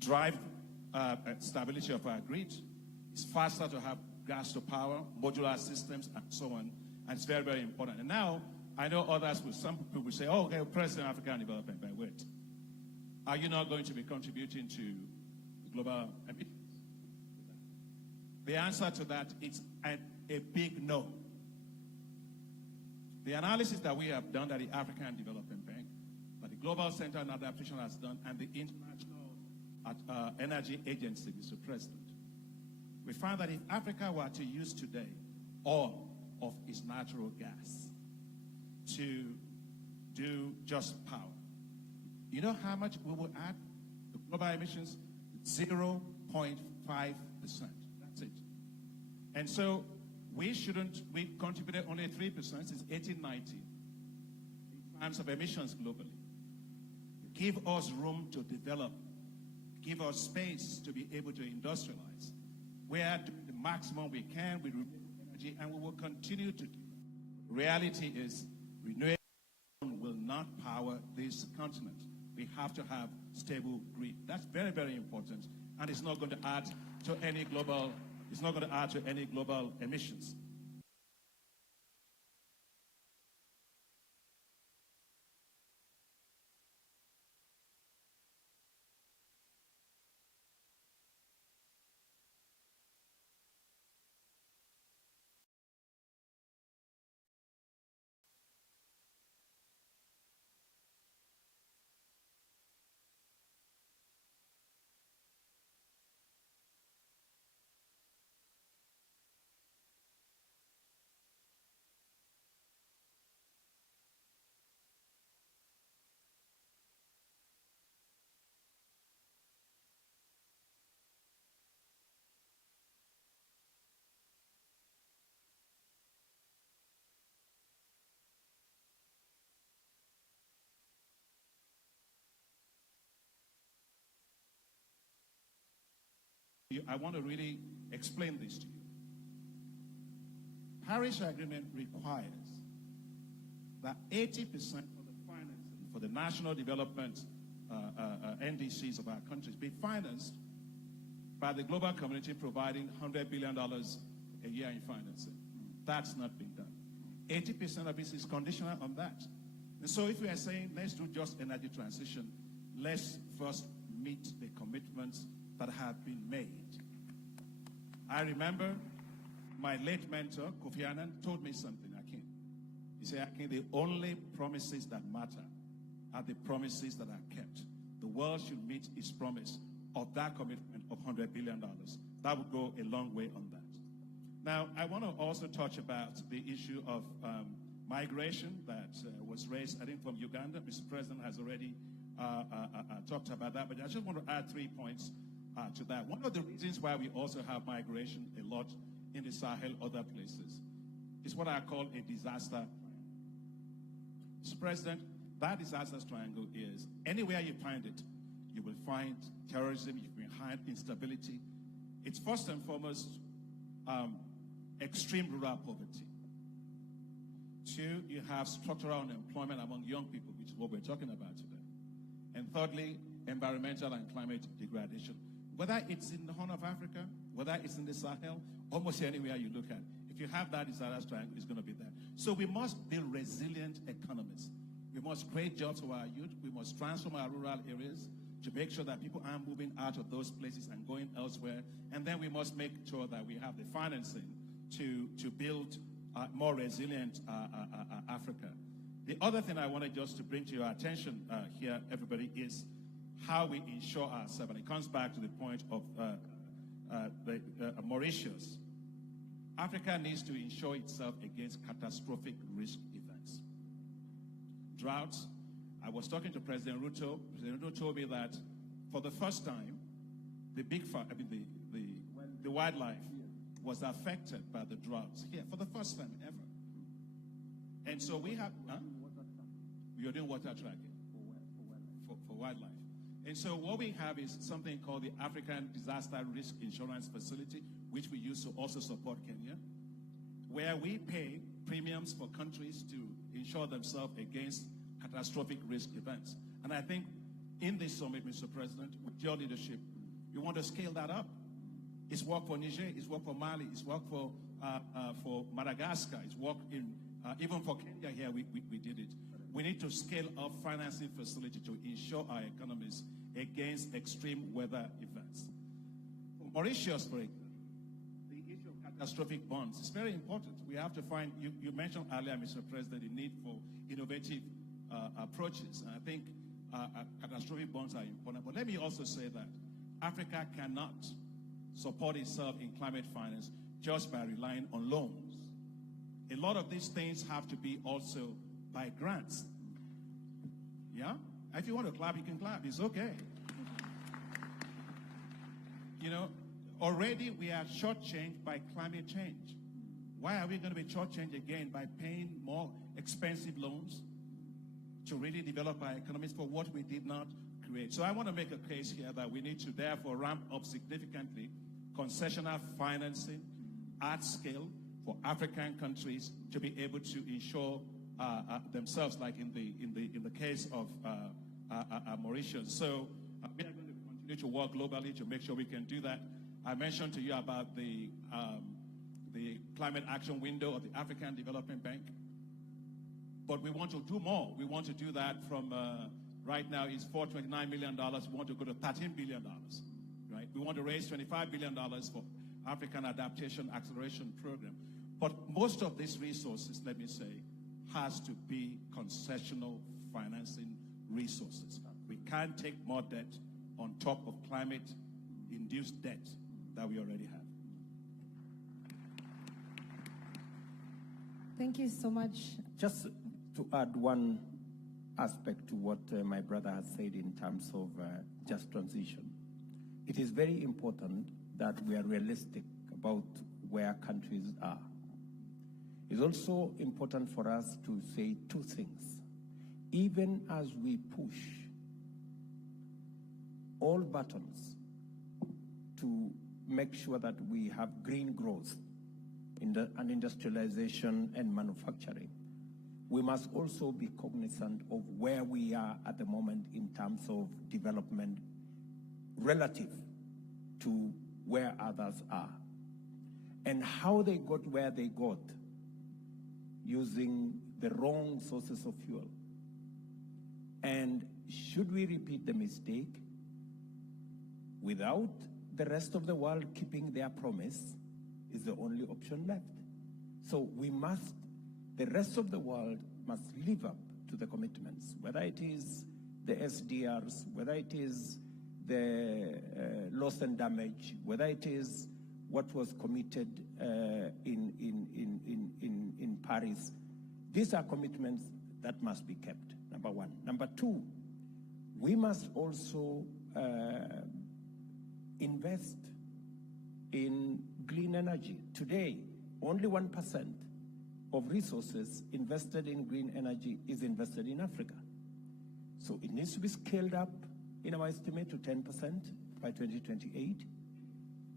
drive stability of our grid. It's faster to have gas to power, modular systems, and so on. And it's very, very important. And now, I know others, some people will say, oh, okay, President of African Development, but wait. Are you not going to be contributing to global emissions? The answer to that is a big no. The analysis that we have done at the African Development Bank, that the Global Center on Adaptation has done, and the International Energy Agency, Mr. President, we found that if Africa were to use today all of its natural gas to do just power, you know how much we will add to global emissions? 0.5%. That's it. And so we contributed only 3% since 1890 in terms of emissions globally. Give us room to develop. Give us space to be able to industrialize. We are doing the maximum we can with renewable energy, and we will continue to do it. Reality is, renewable will not power this continent. We have to have stable grid. That's very, very important, and it's not going to add to any global. It's not going to add to any global emissions. I want to really explain this to you. Paris Agreement requires that 80% of the financing for the national development NDCs of our countries be financed by the global community, providing $100 billion a year in financing. That's not been done. 80% of it is conditional on that. And so if we are saying, let's do just energy transition, let's first meet the commitments that have been made. I remember my late mentor, Kofi Annan, told me something, Akin. He said, Akin, the only promises that matter are the promises that are kept. The world should meet its promise of that commitment of $100 billion. That would go a long way on that. Now, I want to also touch about the issue of migration that was raised, I think, from Uganda. Mr. President has already talked about that, but I just want to add 3 points to that. One of the reasons why we also have migration a lot in the Sahel, other places, is what I call a disaster. Mr. President, that disaster triangle is anywhere you find it, you will find terrorism, you will find instability. It's first and foremost extreme rural poverty. 2, you have structural unemployment among young people, which is what we're talking about today. And thirdly, environmental and climate degradation. Whether it's in the Horn of Africa, whether it's in the Sahel, almost anywhere you look at, if you have that disaster triangle, it's going to be there. So we must build resilient economies. We must create jobs for our youth. We must transform our rural areas to make sure that people aren't moving out of those places and going elsewhere. And then we must make sure that we have the financing to build more resilient Africa. The other thing I wanted just to bring to your attention here, everybody, is how we insure ourselves. And it comes back to the point of Mauritius. Africa needs to insure itself against catastrophic risk events. Droughts. I was talking to President Ruto. President Ruto told me that for the first time, the the wildlife was affected by the droughts here for the first time ever. And so we have, you're doing water tracking for wildlife. And so what we have is something called the African Disaster Risk Insurance Facility, which we use to also support Kenya, where we pay premiums for countries to insure themselves against catastrophic risk events. And I think in this summit, Mr. President, with your leadership, we want to scale that up. It's worked for Niger, it's worked for Mali, it's worked for Madagascar, it's worked in, even for Kenya here, we did it. We need to scale up financing facility to ensure our economies against extreme weather events. For Mauritius, for example, the issue of catastrophic bonds is very important. We have to find, you mentioned earlier, Mr. President, the need for innovative approaches. And I think catastrophic bonds are important. But let me also say that Africa cannot support itself in climate finance just by relying on loans. A lot of these things have to be also by grants. Yeah? If you want to clap, you can clap. It's okay. You know, already we are shortchanged by climate change. Why are we going to be shortchanged again by paying more expensive loans to really develop our economies for what we did not create? So I want to make a case here that we need to therefore ramp up significantly concessional financing at scale for African countries to be able to ensure themselves, like in the case of Mauritius. So we are going to continue to work globally to make sure we can do that. I mentioned to you about the climate action window of the African Development Bank, but we want to do more. We want to do that from right now is $429 million. We want to go to $13 billion. Right? We want to raise $25 billion for African Adaptation Acceleration Program. But most of these resources, let me say, has to be concessional financing resources. We can't take more debt on top of climate-induced debt that we already have. Thank you so much. Just to add one aspect to what my brother has said in terms of just transition. It is very important that we are realistic about where countries are. It's also important for us to say two things. Even as we push all buttons to make sure that we have green growth and industrialization and manufacturing, we must also be cognizant of where we are at the moment in terms of development relative to where others are, and how they got where they got using the wrong sources of fuel. And should we repeat the mistake without the rest of the world keeping their promise is the only option left. So the rest of the world must live up to the commitments, whether it is the SDRs, whether it is the loss and damage, whether it is what was committed in Paris. These are commitments that must be kept, number one. Number two, we must also invest in green energy. Today, only 1% of resources invested in green energy is invested in Africa. So it needs to be scaled up, in our estimate, to 10% by 2028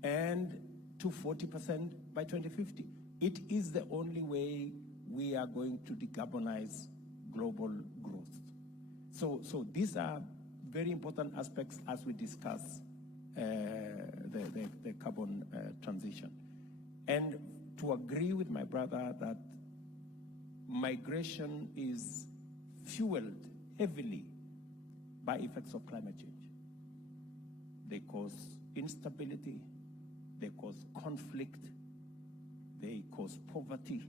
and to 40% by 2050. It is the only way we are going to decarbonize global growth. So these are very important aspects as we discuss the carbon transition. And to agree with my brother that migration is fueled heavily by effects of climate change. They cause instability, they cause conflict, they cause poverty,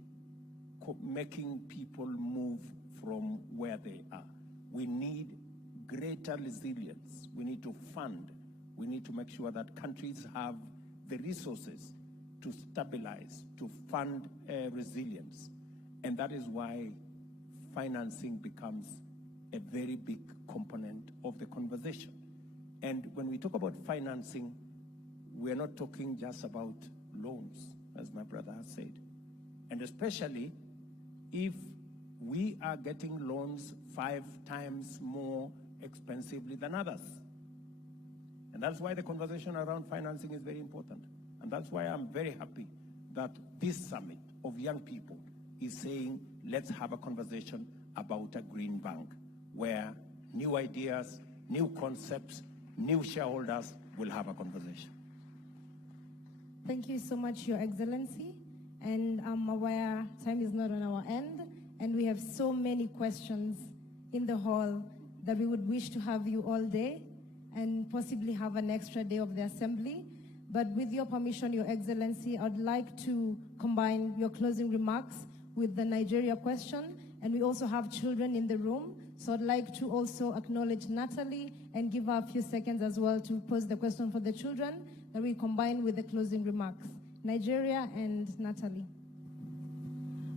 making people move from where they are. We need greater resilience. We need to fund. We need to make sure that countries have the resources to stabilize, to fund resilience. And that is why financing becomes a very big component of the conversation. And when we talk about financing, we're not talking just about loans, as my brother has said. And especially if we are getting loans 5 times more expensively than others. And that's why the conversation around financing is very important. And that's why I'm very happy that this summit of young people is saying, let's have a conversation about a green bank where new ideas, new concepts, new shareholders will have a conversation. Thank you so much, Your Excellency. And I'm aware time is not on our end, and we have so many questions in the hall that we would wish to have you all day and possibly have an extra day of the assembly. But with your permission, Your Excellency, I'd like to combine your closing remarks with the Nigeria question. And we also have children in the room. So I'd like to also acknowledge Natalie and give her a few seconds as well to pose the question for the children that we combine with the closing remarks. Nigeria and Natalie.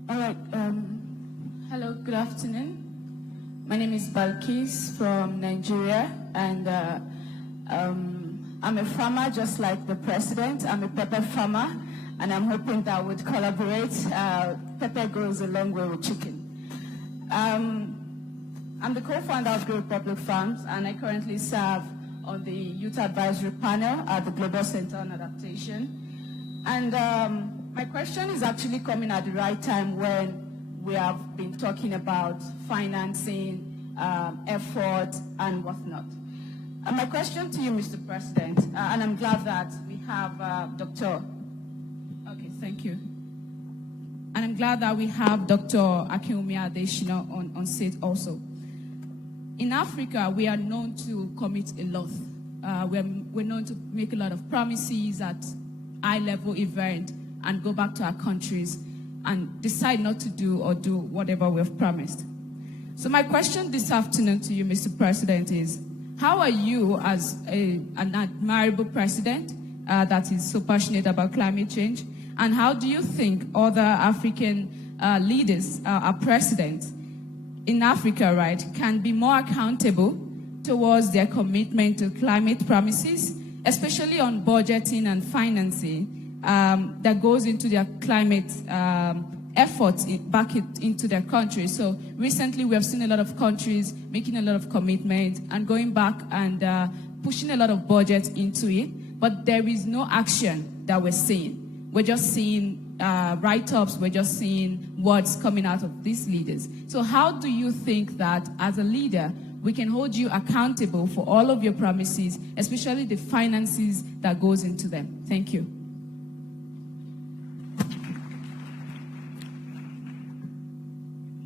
All right. Hello, good afternoon. My name is Balkis from Nigeria, and I'm a farmer just like the president. I'm a pepper farmer, and I'm hoping that would collaborate. Pepper goes a long way with chicken. I'm the co-founder of Grow Public Farms, and I currently serve on the Youth Advisory Panel at the Global Center on Adaptation. And my question is actually coming at the right time when we have been talking about financing, effort, and whatnot. My question to you, Mr. President, and I'm glad that we have Dr. Okay, thank you. And I'm glad that we have Dr. Akinwumi Adesina on seat also. In Africa, we are known to commit a lot. We're known to make a lot of promises at high-level event and go back to our countries and decide not to do or do whatever we have promised. So my question this afternoon to you, Mr. President, is how are you, as an admirable president that is so passionate about climate change, and how do you think other African leaders, our presidents in Africa, right, can be more accountable towards their commitment to climate promises, especially on budgeting and financing that goes into their climate efforts back into their countries? So recently we have seen a lot of countries making a lot of commitment and going back and pushing a lot of budget into it, but there is no action that we're seeing. We're just seeing write-ups, we're just seeing words coming out of these leaders. So how do you think that as a leader, we can hold you accountable for all of your promises, especially the finances that goes into them? Thank you.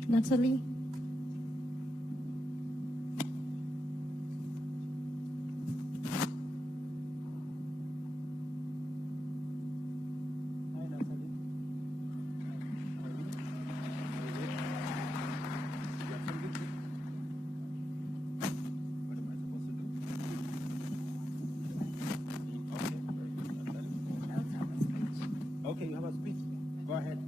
Natalie? Okay, you have a speech. Go ahead.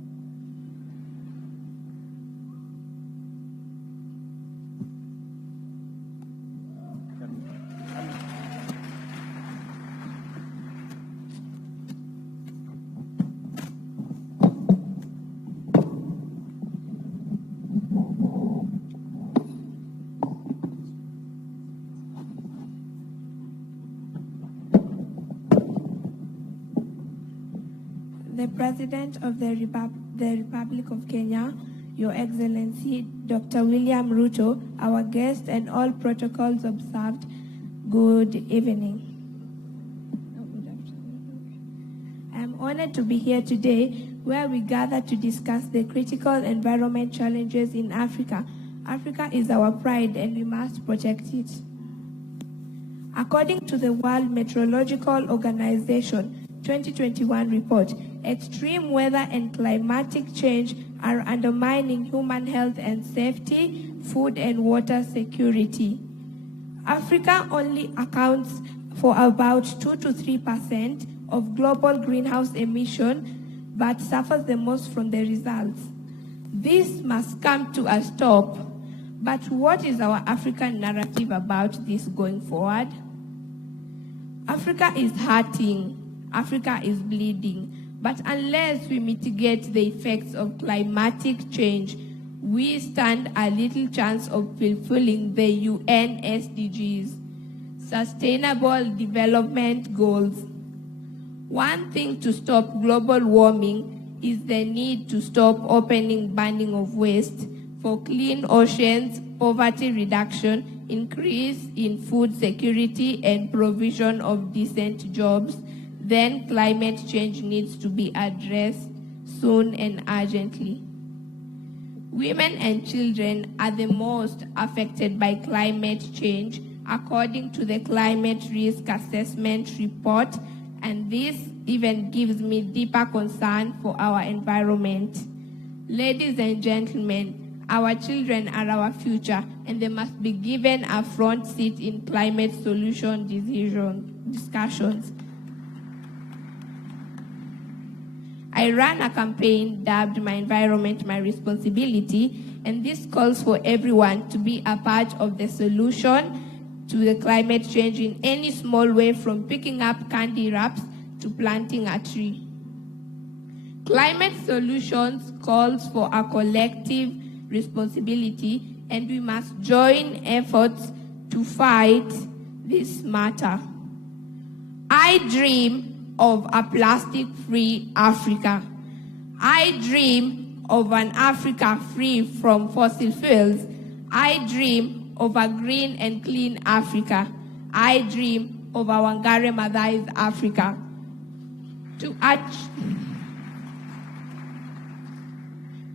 The President of the Republic of Kenya, Your Excellency Dr. William Ruto, our guest, and all protocols observed, good evening. I am honored to be here today where we gather to discuss the critical environment challenges in Africa. Africa is our pride and we must protect it. According to the World Meteorological Organization 2021 report, extreme weather and climatic change are undermining human health and safety, food and water security. Africa only accounts for about 2 to 3% of global greenhouse emission, but suffers the most from the results. This must come to a stop. But what is our African narrative about this going forward? Africa is hurting. Africa is bleeding. But unless we mitigate the effects of climatic change, we stand a little chance of fulfilling the UN SDGs, Sustainable Development Goals. One thing to stop global warming is the need to stop burning of waste. for clean oceans, poverty reduction, increase in food security, and provision of decent jobs, then climate change needs to be addressed soon and urgently. Women and children are the most affected by climate change, according to the Climate Risk Assessment Report, and this even gives me deeper concern for our environment. Ladies and gentlemen, our children are our future, and they must be given a front seat in climate solution discussions. I ran a campaign dubbed My Environment, My Responsibility, and this calls for everyone to be a part of the solution to the climate change in any small way, from picking up candy wraps to planting a tree. Climate solutions calls for a collective responsibility, and we must join efforts to fight this matter. I dream of a plastic-free Africa. I dream of an Africa free from fossil fuels. I dream of a green and clean Africa. I dream of a Wangare Maathai's Africa.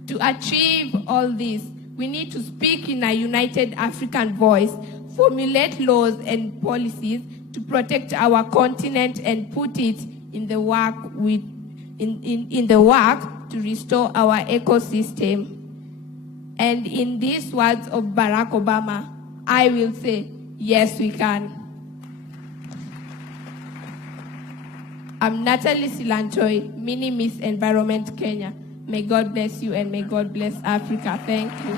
To achieve all this, we need to speak in a united African voice, formulate laws and policies to protect our continent, and put it in the work to restore our ecosystem. And in these words of Barack Obama, I will say, yes, we can. I'm Natalie Silantoi, Mini Miss Environment Kenya. May God bless you, and may God bless Africa. Thank you.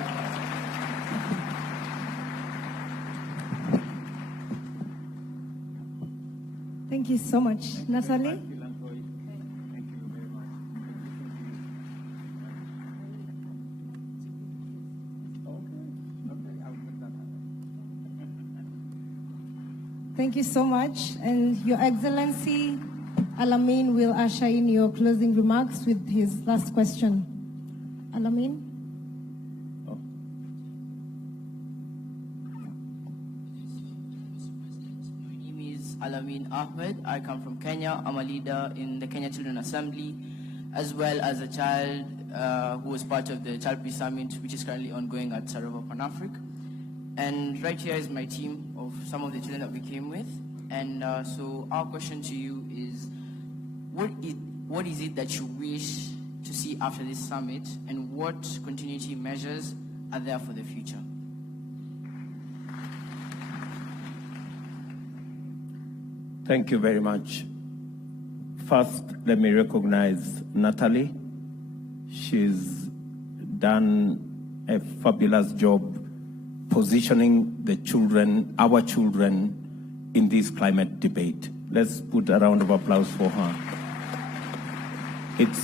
Thank you so much, Natalie. Thank you so much. And Your Excellency, Alamin will usher in your closing remarks with his last question. Alamin? Alamin Ahmed. I come from Kenya. I'm a leader in the Kenya Children Assembly, as well as a child who was part of the Child Peace Summit, which is currently ongoing at Sarajevo, Pan-Africa. And right here is my team of some of the children that we came with. And so our question to you is, what is it that you wish to see after this summit, and what continuity measures are there for the future? Thank you very much. First, let me recognize Natalie. She's done a fabulous job positioning the children, our children, in this climate debate. Let's put a round of applause for her. It's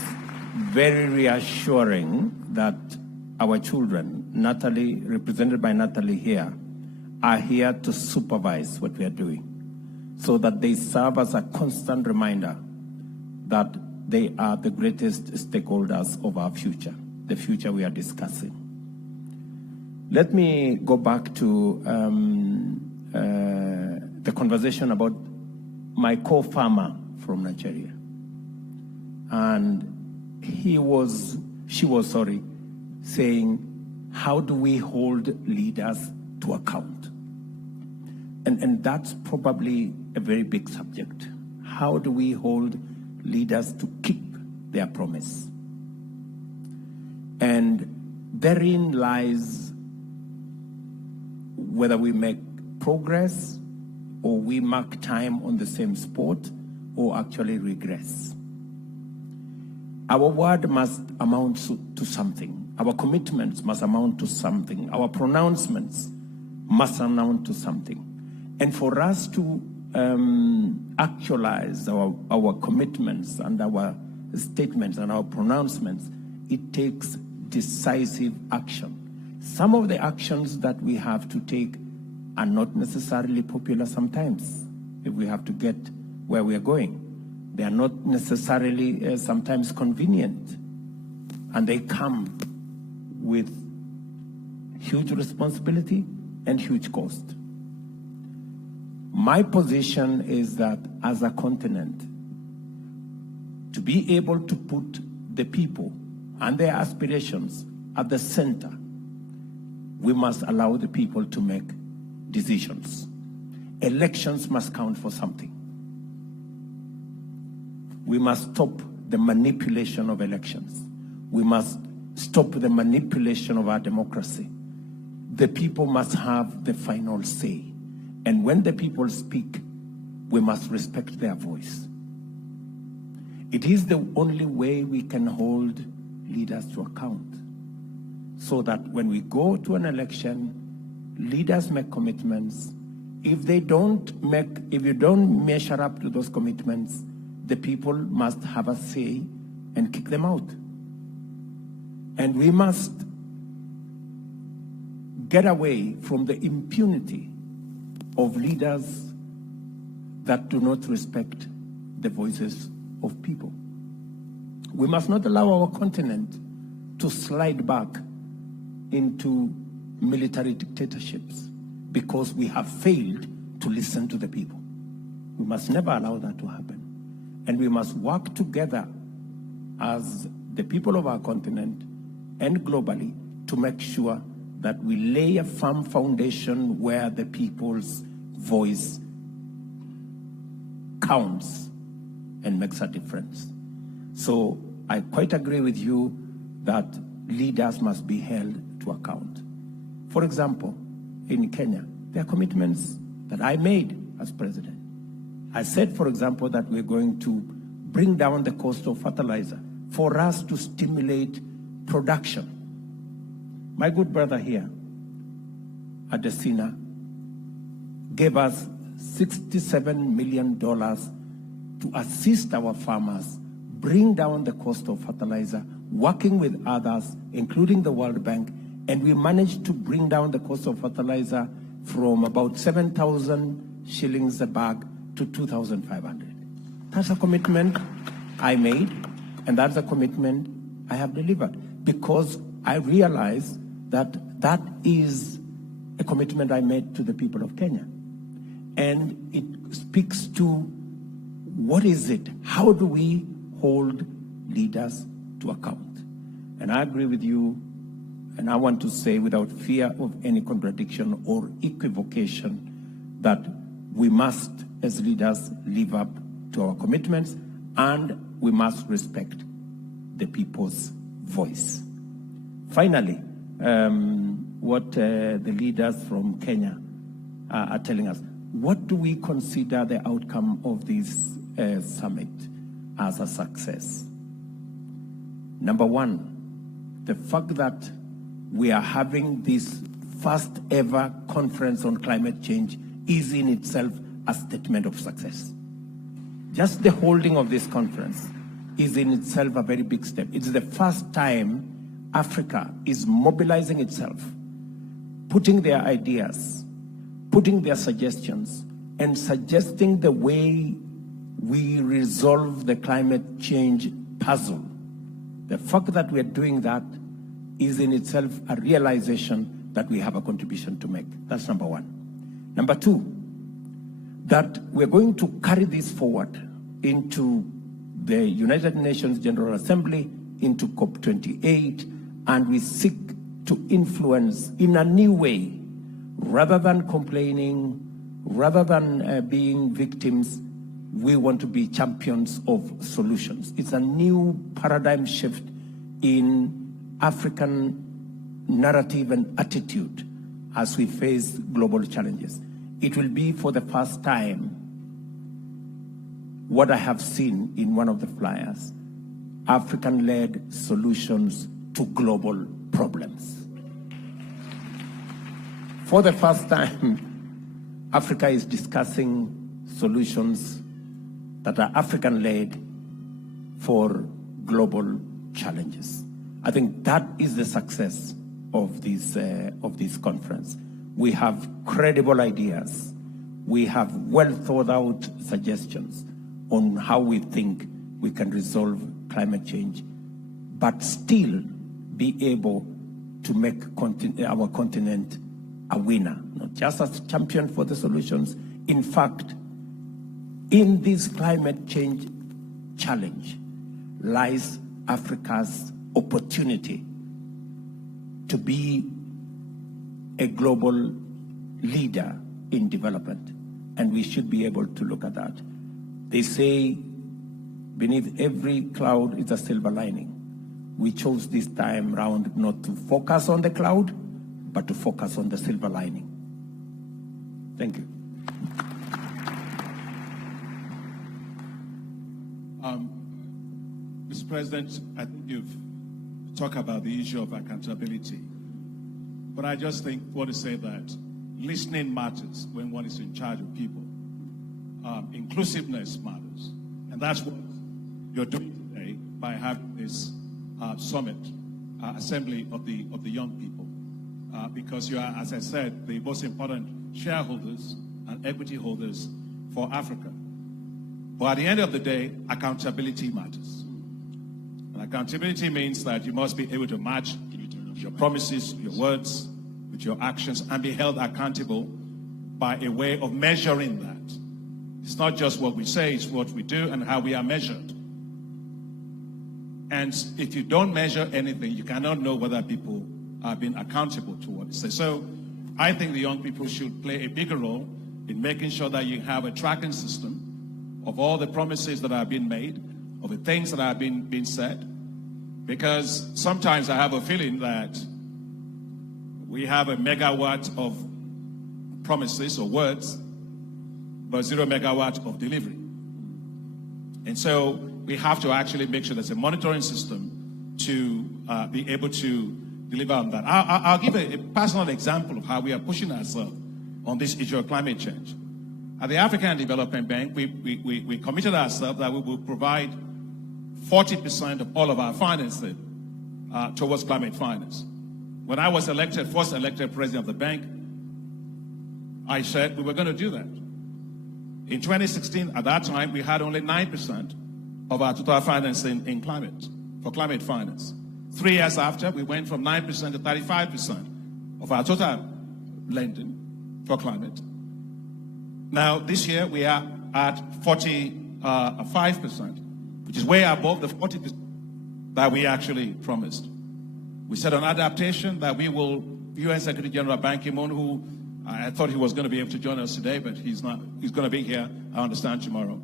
very reassuring that our children, Natalie, represented by Natalie here, are here to supervise what we are doing, so that they serve as a constant reminder that they are the greatest stakeholders of our future, the future we are discussing. Let me go back to the conversation about my co-farmer from Nigeria. And she was saying, how do we hold leaders to account? And that's probably a very big subject. How do we hold leaders to keep their promise? And therein lies whether we make progress or we mark time on the same spot or actually regress. Our word must amount to something. Our commitments must amount to something. Our pronouncements must amount to something. And for us to actualize our commitments and our statements and our pronouncements, it takes decisive action. Some of the actions that we have to take are not necessarily popular sometimes, if we have to get where we are going. They are not necessarily sometimes convenient, and they come with huge responsibility and huge cost. My position is that as a continent, to be able to put the people and their aspirations at the center, we must allow the people to make decisions. Elections must count for something. We must stop the manipulation of elections. We must stop the manipulation of our democracy. The people must have the final say. And when the people speak, we must respect their voice. It is the only way we can hold leaders to account, so that when we go to an election, leaders make commitments. If you don't measure up to those commitments, the people must have a say and kick them out. And we must get away from the impunity of leaders that do not respect the voices of people. We must not allow our continent to slide back into military dictatorships because we have failed to listen to the people. We must never allow that to happen. And we must work together as the people of our continent and globally to make sure that we lay a firm foundation where the people's voice counts and makes a difference. So I quite agree with you that leaders must be held to account. For example, in Kenya, there are commitments that I made as president. I said, for example, that we're going to bring down the cost of fertilizer for us to stimulate production. My good brother here, Adesina, gave us $67 million to assist our farmers bring down the cost of fertilizer, working with others, including the World Bank, and we managed to bring down the cost of fertilizer from about 7,000 shillings a bag to 2,500. That's a commitment I made, and that's a commitment I have delivered, because I realize that that is a commitment I made to the people of Kenya. And it speaks to what is it? How do we hold leaders to account? And I agree with you, and I want to say without fear of any contradiction or equivocation that we must, as leaders, live up to our commitments, and we must respect the people's voice. Finally, what the leaders from Kenya are telling us, what do we consider the outcome of this summit as a success? Number one, the fact that we are having this first ever conference on climate change is in itself a statement of success. Just the holding of this conference is in itself a very big step. It's the first time Africa is mobilizing itself, putting their ideas, putting their suggestions, and suggesting the way we resolve the climate change puzzle. The fact that we are doing that is in itself a realization that we have a contribution to make. That's number one. Number two, that we're going to carry this forward into the United Nations General Assembly, into COP28, and we seek to influence in a new way, rather than complaining, rather than being victims. We want to be champions of solutions. It's a new paradigm shift in African narrative and attitude as we face global challenges. It will be for the first time what I have seen in one of the flyers, African-led solutions to global problems. For the first time, Africa is discussing solutions that are African-led for global challenges. I think that is the success of this conference. We have credible ideas. We have well thought out suggestions on how we think we can resolve climate change, but still be able to make our continent a winner, not just as champion for the solutions. In fact, in this climate change challenge lies Africa's opportunity to be a global leader in development, and we should be able to look at that. They say beneath every cloud is a silver lining. We chose this time round not to focus on the cloud, but to focus on the silver lining. Thank you. Mr. President, I think you've talked about the issue of accountability. But I just want to say that listening matters when one is in charge of people. Inclusiveness matters. And that's what you're doing today by having this summit, assembly of the young people. Because you are, as I said, the most important shareholders and equity holders for Africa. But at the end of the day, accountability matters. And accountability means that you must be able to match your promises, your words, with your actions, and be held accountable by a way of measuring that. It's not just what we say, it's what we do and how we are measured. And if you don't measure anything, you cannot know whether people are being accountable to what they say. So I think the young people should play a bigger role in making sure that you have a tracking system of all the promises that are being made, of the things that are being said. Because sometimes I have a feeling that we have a megawatt of promises or words, but 0 megawatt of delivery. And so we have to actually make sure there's a monitoring system to be able to deliver on that. I'll give a personal example of how we are pushing ourselves on this issue of climate change. At the African Development Bank, we committed ourselves that we will provide 40% of all of our financing towards climate finance. When I was first elected president of the bank, I said we were going to do that. In 2016, at that time, we had only 9% of our total financing in for climate finance. 3 years after, we went from 9% to 35% of our total lending for climate. Now, this year, we are at 45%, which is way above the 40% that we actually promised. We said on adaptation that we will, UN Secretary General Ban Ki-moon, who I thought he was going to be able to join us today, but he's not. He's going to be here, I understand, tomorrow.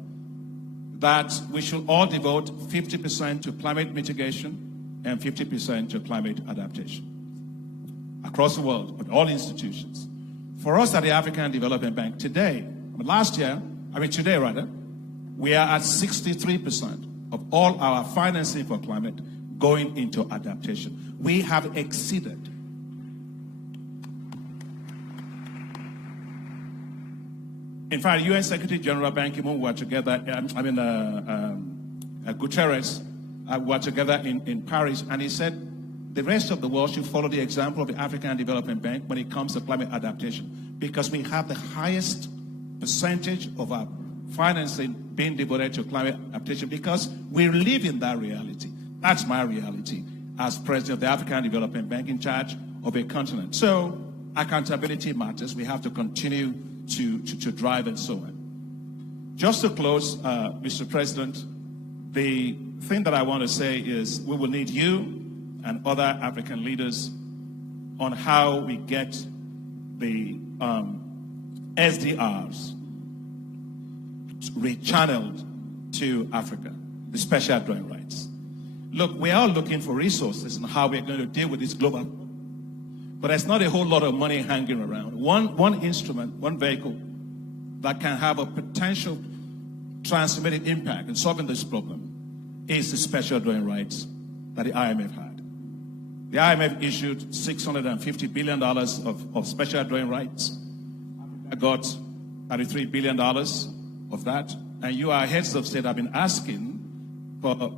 That we should all devote 50% to climate mitigation and 50% to climate adaptation across the world, at all institutions. For us at the African Development Bank today, we are at 63% of all our financing for climate going into adaptation. We have exceeded. In fact, UN Secretary General Ban Ki-moon were together, Guterres were together in Paris, and he said the rest of the world should follow the example of the African Development Bank when it comes to climate adaptation, because we have the highest percentage of our financing being devoted to climate adaptation, because we live in that reality. That's my reality as president of the African Development Bank in charge of a continent. So accountability matters. We have to continue to drive and so on. Just to close, Mr. President, the thing that I want to say is we will need you and other African leaders on how we get the SDRs rechanneled to Africa, the special drawing rights. Look, we are looking for resources and how we're going to deal with this global, but there's not a whole lot of money hanging around. One instrument, one vehicle that can have a potential transformative impact in solving this problem is the special drawing rights that the IMF had. The IMF issued $650 billion of special drawing rights. I got $33 billion of that. And you, our heads of state, have been asking for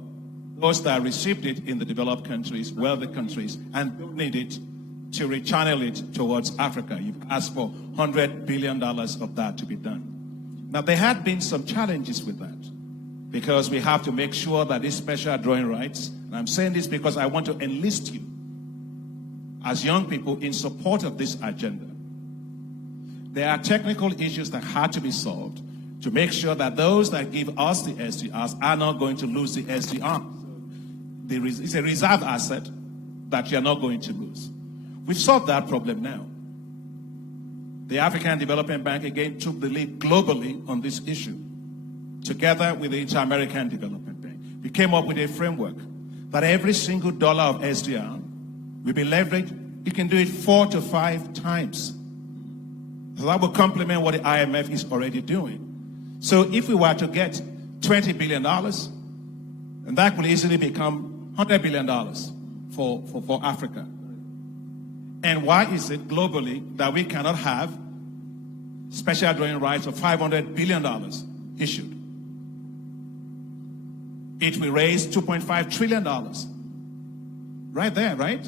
those that received it in the developed countries, wealthy countries, and don't need it, to rechannel it towards Africa. You've asked for $100 billion of that to be done. Now, there had been some challenges with that, because we have to make sure that these special drawing rights, and I'm saying this because I want to enlist you. as young people in support of this agenda. There are technical issues that had to be solved to make sure that those that give us the SDRs are not going to lose the SDR. It's a reserve asset that you're not going to lose. We've solved that problem now. The African Development Bank again took the lead globally on this issue, together with the Inter-American Development Bank. We came up with a framework that every single dollar of SDR will be leveraged. You can do it 4 to 5 times. So that will complement what the IMF is already doing. So if we were to get $20 billion, and that will easily become $100 billion for Africa. And why is it globally that we cannot have special drawing rights of $500 billion issued? It will raise $2.5 trillion. Right there, right?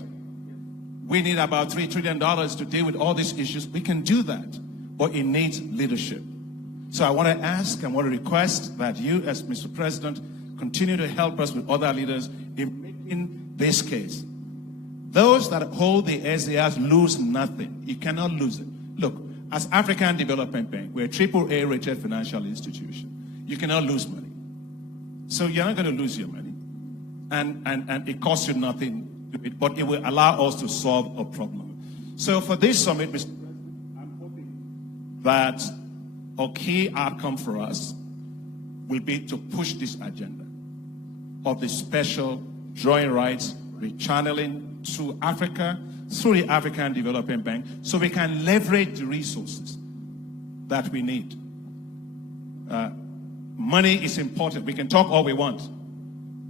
We need about $3 trillion to deal with all these issues. We can do that, but it needs leadership. So I want to ask and want to request that you, as Mr. President, continue to help us with other leaders in making this case. Those that hold the SDRs lose nothing. You cannot lose it. Look, as African Development Bank, we're a AAA rated financial institution. You cannot lose money. So you're not going to lose your money. And it costs you nothing, but it will allow us to solve a problem. So for this summit, Mr. President, I'm hoping that a key outcome for us will be to push this agenda of the special drawing rights rechanneling to Africa through the African Development Bank so we can leverage the resources that we need. Money is important. We can talk all we want,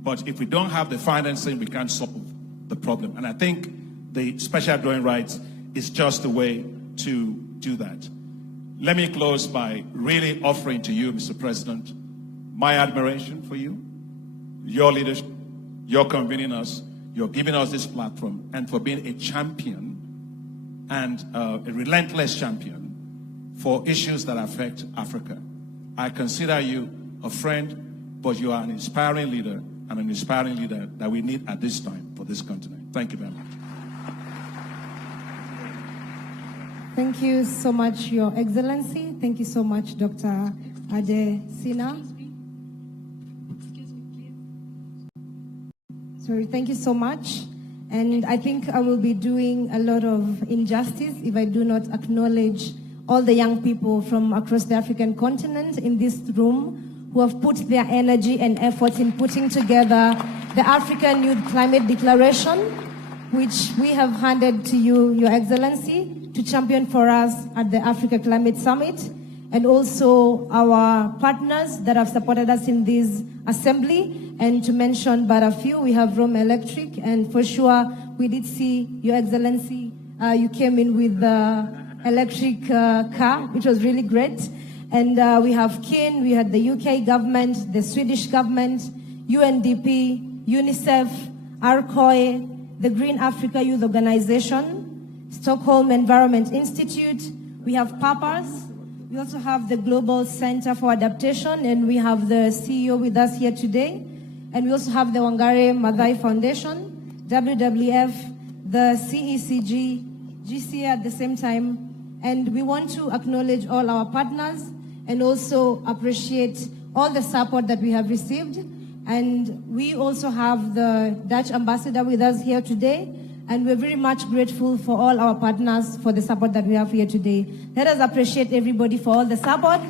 but if we don't have the financing, we can't solve the problem. And I think the special drawing rights is just the way to do that. Let me close by really offering to you, Mr. President, my admiration for you, your leadership, your convening us, you're giving us this platform, and for being a champion and a relentless champion for issues that affect Africa. I consider you a friend, but you are an inspiring leader, and an inspiring leader that we need at this time for this continent. Thank you very much. Thank you so much, Your Excellency. Thank you so much, Dr. Adesina. Sorry, thank you so much. And I think I will be doing a lot of injustice if I do not acknowledge all the young people from across the African continent in this room who have put their energy and effort in putting together the African Youth Climate Declaration, which we have handed to you, Your Excellency, to champion for us at the Africa Climate Summit, and also our partners that have supported us in this assembly. And to mention but a few, we have Rome Electric, and for sure, we did see, Your Excellency, you came in with the electric car, which was really great. And we have Kicc, we had the UK government, the Swedish government, UNDP, UNICEF, ARCOI, the Green Africa Youth Organization, Stockholm Environment Institute, we have Papas, we also have the Global Center for Adaptation, and we have the CEO with us here today. And we also have the Wangari Maathai Foundation, WWF, the CECG, GCA at the same time. And we want to acknowledge all our partners and also appreciate all the support that we have received. And we also have the Dutch ambassador with us here today. And we're very much grateful for all our partners for the support that we have here today. Let us appreciate everybody for all the support.